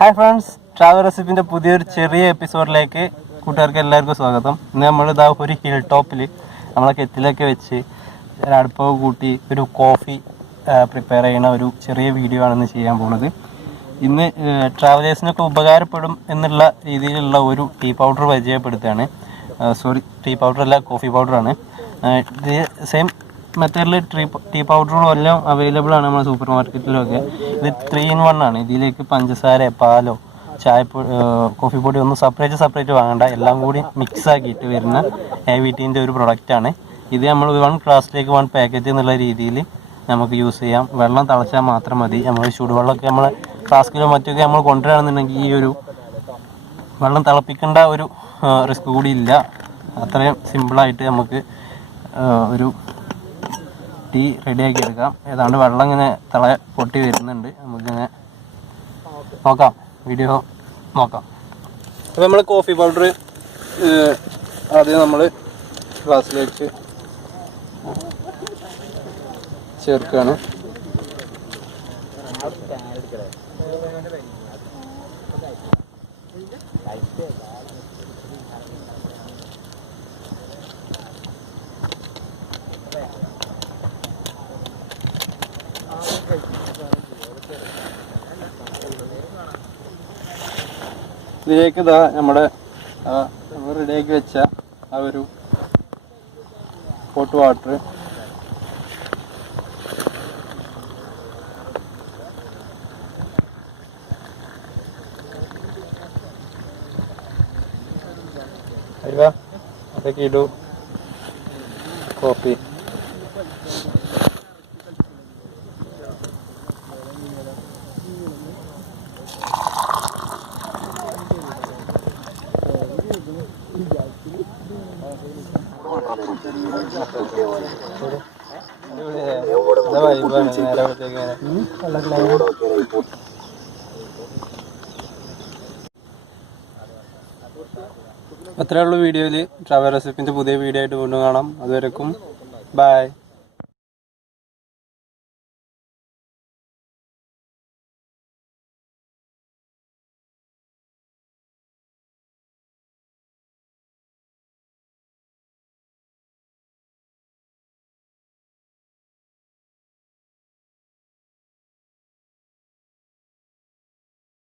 Hi friends, travel റെസിപ്പിൻ്റെ പുതിയൊരു ചെറിയ എപ്പിസോഡിലേക്ക് കൂട്ടുകാർക്ക് എല്ലാവർക്കും സ്വാഗതം. ഇന്ന് നമ്മളിതാ ഒരു ഹിൽ ടോപ്പിൽ നമ്മളെ കെറ്റിലൊക്കെ വെച്ച് അടുപ്പൊക്കെ കൂട്ടി ഒരു കോഫി പ്രിപ്പയർ ചെയ്യുന്ന ഒരു ചെറിയ വീഡിയോ ആണ് ഇന്ന് ചെയ്യാൻ പോകുന്നത്. ഇന്ന് ട്രാവലേഴ്സിനൊക്കെ ഉപകാരപ്പെടും എന്നുള്ള രീതിയിലുള്ള ഒരു ടീ പൗഡർ പരിചയപ്പെടുത്തുകയാണ്. ടീ പൗഡർ അല്ല, കോഫി പൗഡറാണ്. ഇത് സെയിം മെത്തേഡിൽ ടീ പൗഡറും എല്ലാം അവൈലബിൾ ആണ് നമ്മുടെ സൂപ്പർ മാർക്കറ്റിലൊക്കെ. ഇത് 3 in 1 ആണ്. ഇതിലേക്ക് പഞ്ചസാര, പാലോ, കോഫി പൊടി ഒന്നും സെപ്പറേറ്റ് വാങ്ങണ്ട, എല്ലാം കൂടി മിക്സ് ആക്കിയിട്ട് വരുന്ന AVTൻ്റെ ഒരു പ്രൊഡക്റ്റാണ് ഇത്. നമ്മൾ 1 ഗ്ലാസ്സിലേക്ക് 1 പാക്കറ്റ് എന്നുള്ള രീതിയിൽ നമുക്ക് യൂസ് ചെയ്യാം. വെള്ളം തിളച്ചാൽ മാത്രം മതി. നമ്മൾ ചൂടുവെള്ളമൊക്കെ നമ്മൾ ഫ്ലാസ്കിലോ മറ്റൊക്കെ നമ്മൾ കൊണ്ടുവരാണെന്നുണ്ടെങ്കിൽ ഈ ഒരു വെള്ളം തിളപ്പിക്കേണ്ട ഒരു റിസ്ക് കൂടി ഇല്ല. അത്രയും സിമ്പിളായിട്ട് നമുക്ക് ഒരു ടീ റെഡിയാക്കി എടുക്കാം. ഏതാണ്ട് വെള്ളം ഇങ്ങനെ പൊട്ടി വരുന്നുണ്ട്. നമുക്കിങ്ങനെ നോക്കാം, വീഡിയോ നോക്കാം. അപ്പോൾ നമ്മൾ കോഫി പൗഡർ ആദ്യം നമ്മൾ ഗ്ലാസ്സിലേക്ക് ചേർക്കുകയാണ്. ഇതിലേക്ക് ഇതാ നമ്മുടെ റെഡിയാക്കി വെച്ച ആ ഒരു ഹോട്ട് വാട്ടർ അതൊക്കെ ഇടൂ. കോഫി അത്രേ ഉള്ളൂ വീഡിയോയിൽ. ട്രാവൽ റെസിപ്പിൻ്റെ പുതിയ വീഡിയോ ആയിട്ട് വീണ്ടും കാണാം. അതുവരെക്കും ബൈ.